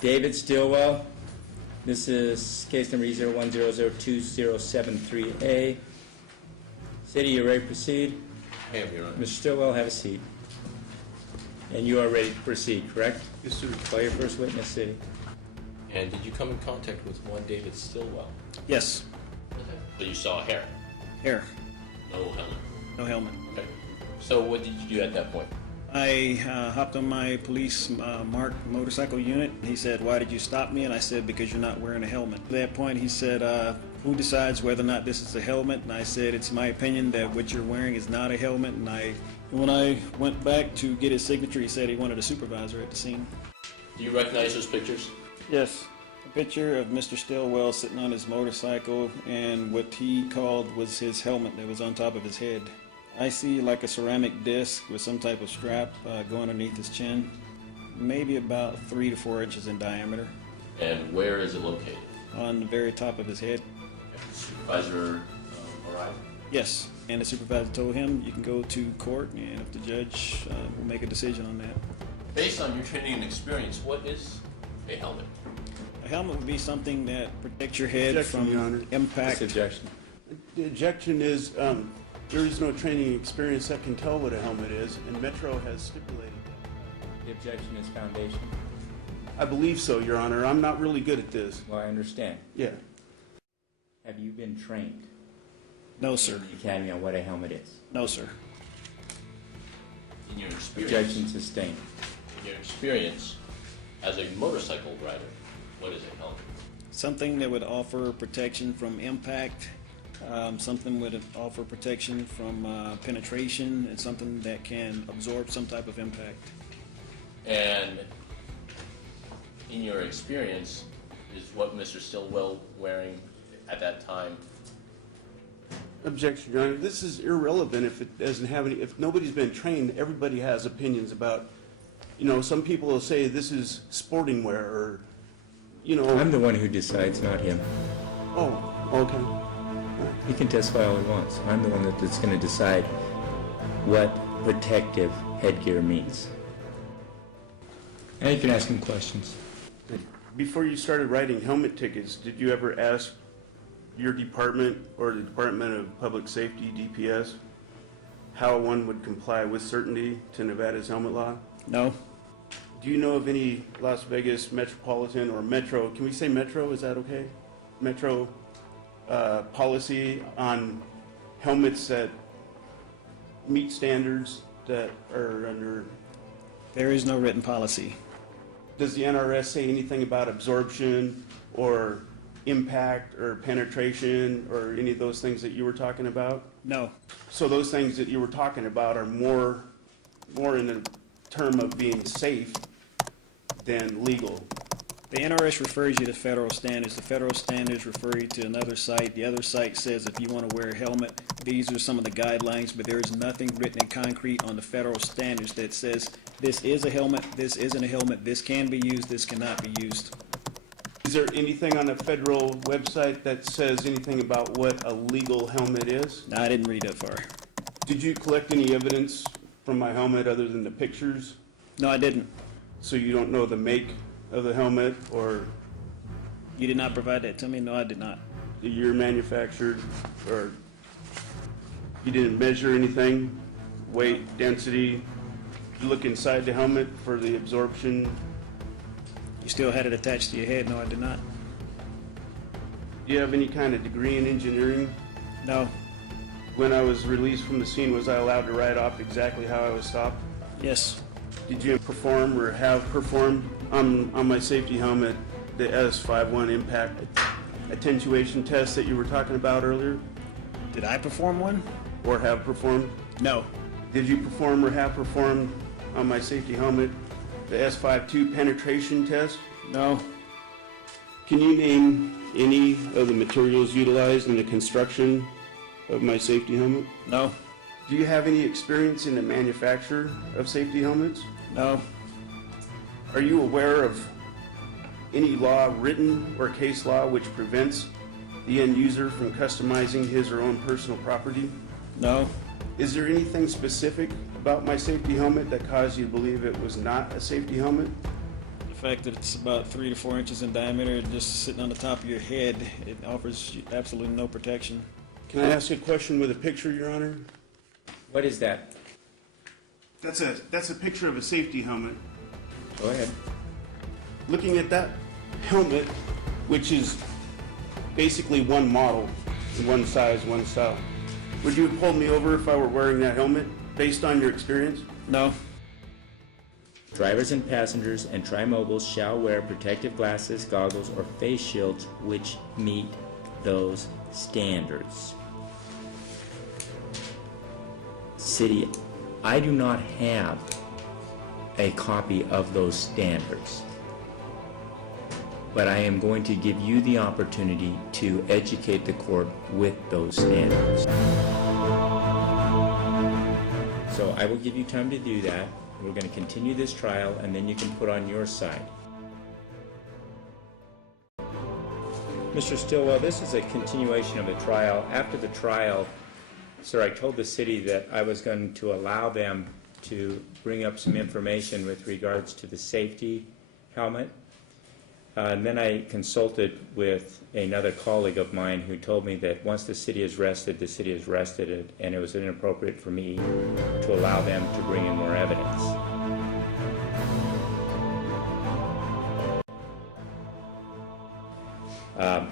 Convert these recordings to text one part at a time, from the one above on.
David Stillwell. This is case number E01002073A. City, you ready to proceed? I am, Your Honor. Mr. Stillwell, have a seat. And you are ready to proceed, correct? Yes, sir. Call your first witness, City. And did you come in contact with one David Stillwell? Yes. So you saw hair? Hair. No helmet? No helmet. Okay. So what did you do at that point? I hopped on my police marked motorcycle unit. He said, "Why did you stop me?" And I said, "Because you're not wearing a helmet." At that point, he said, "Who decides whether or not this is a helmet?" And I said, "It's my opinion that what you're wearing is not a helmet." And when I went back to get his signature, he said he wanted a supervisor at the scene. Do you recognize those pictures? Yes. A picture of Mr. Stillwell sitting on his motorcycle, and what he called was his helmet that was on top of his head. I see like a ceramic disc with some type of strap going underneath his chin, maybe about 3 to 4 inches in diameter. And where is it located? On the very top of his head. The supervisor arrived? Yes, and the supervisor told him, "You can go to court, and if the judge will make a decision on that." Based on your training and experience, what is a helmet? A helmet would be something that protects your head Objection, Your Honor. from impact. This objection. The objection is there is no training experience that can tell what a helmet is, and Metro has stipulated that. The objection is foundation. I believe so, Your Honor. I'm not really good at this. Well, I understand. Yeah. Have you been trained No, sir. in the academy on what a helmet is? No, sir. In your experience, Objection sustained. in your experience as a motorcycle rider, what is a helmet? Something that would offer protection from impact, something would offer protection from penetration, and something that can absorb some type of impact. And in your experience, is what Mr. Stillwell wearing at that time? Objection, Your Honor. This is irrelevant if it doesn't have any. If nobody's been trained, everybody has opinions about. Some people will say this is sporting wear, or I'm the one who decides, not him. Oh, okay. He can testify all he wants. I'm the one that's going to decide what protective headgear means. And you can ask him questions. Before you started writing helmet tickets, did you ever ask your department or the Department of Public Safety, DPS, how one would comply with certainty to Nevada's helmet law? No. Do you know of any Las Vegas Metropolitan or Metro, can we say Metro, is that okay? Metro policy on helmets that meet standards that are under? There is no written policy. Does the NRS say anything about absorption or impact or penetration or any of those things that you were talking about? No. So those things that you were talking about are more in the term of being safe than legal. The NRS refers you to federal standards. The federal standards refer you to another site. The other site says if you want to wear a helmet, these are some of the guidelines, but there is nothing written in concrete on the federal standards that says this is a helmet, this isn't a helmet, this can be used, this cannot be used. Is there anything on the federal website that says anything about what a legal helmet is? No, I didn't read that far. Did you collect any evidence from my helmet other than the pictures? No, I didn't. So you don't know the make of the helmet or You did not provide that to me? No, I did not. the year manufactured, or you didn't measure anything, weight, density? You look inside the helmet for the absorption? You still had it attached to your head? No, I did not. Do you have any kind of degree in engineering? No. When I was released from the scene, was I allowed to write off exactly how I was stopped? Yes. Did you perform or have performed on my safety helmet the S51 impact attenuation test that you were talking about earlier, Did I perform one? or have performed? No. Did you perform or have performed on my safety helmet the S52 penetration test? No. Can you name any of the materials utilized in the construction of my safety helmet? No. Do you have any experience in the manufacture of safety helmets? No. Are you aware of any law, written or case law, which prevents the end user from customizing his or own personal property? No. Is there anything specific about my safety helmet that caused you to believe it was not a safety helmet? The fact that it's about 3 to 4 inches in diameter and just sitting on the top of your head, it offers you absolutely no protection. Can I ask a question with a picture, Your Honor? What is that? That's a picture of a safety helmet. Go ahead. Looking at that helmet, which is basically one model, one size, one style, would you have pulled me over if I were wearing that helmet, based on your experience? No. Drivers and passengers and tri-mobiles shall wear protective glasses, goggles, or face shields which meet those standards. City, I do not have a copy of those standards, but I am going to give you the opportunity to educate the court with those standards. So I will give you time to do that. We're going to continue this trial, and then you can put on your side. Mr. Stillwell, this is a continuation of a trial. After the trial, sir, I told the city that I was going to allow them to bring up some information with regards to the safety helmet. And then I consulted with another colleague of mine who told me that once the city is rested, the city is rested, and it was inappropriate for me to allow them to bring in more evidence.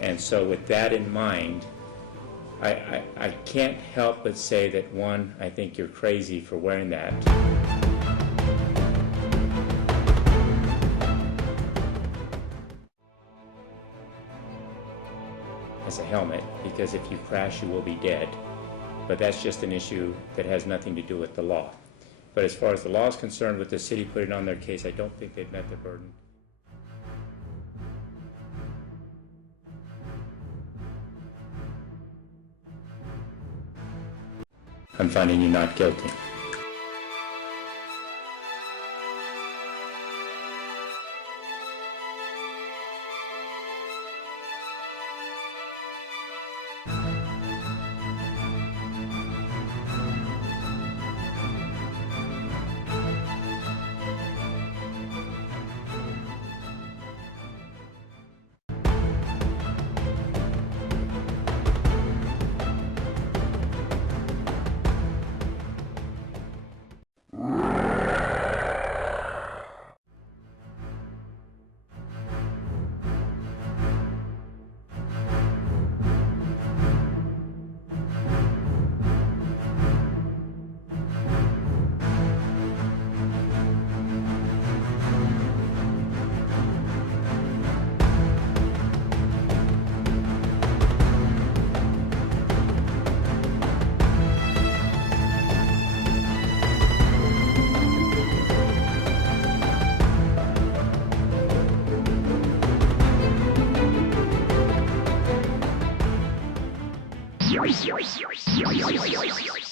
And so with that in mind, I can't help but say that, one, I think you're crazy for wearing that. As a helmet, because if you crash, you will be dead. But that's just an issue that has nothing to do with the law. But as far as the law is concerned, with the city putting on their case, I don't think they've met their burden. I'm finding you not guilty. Yours.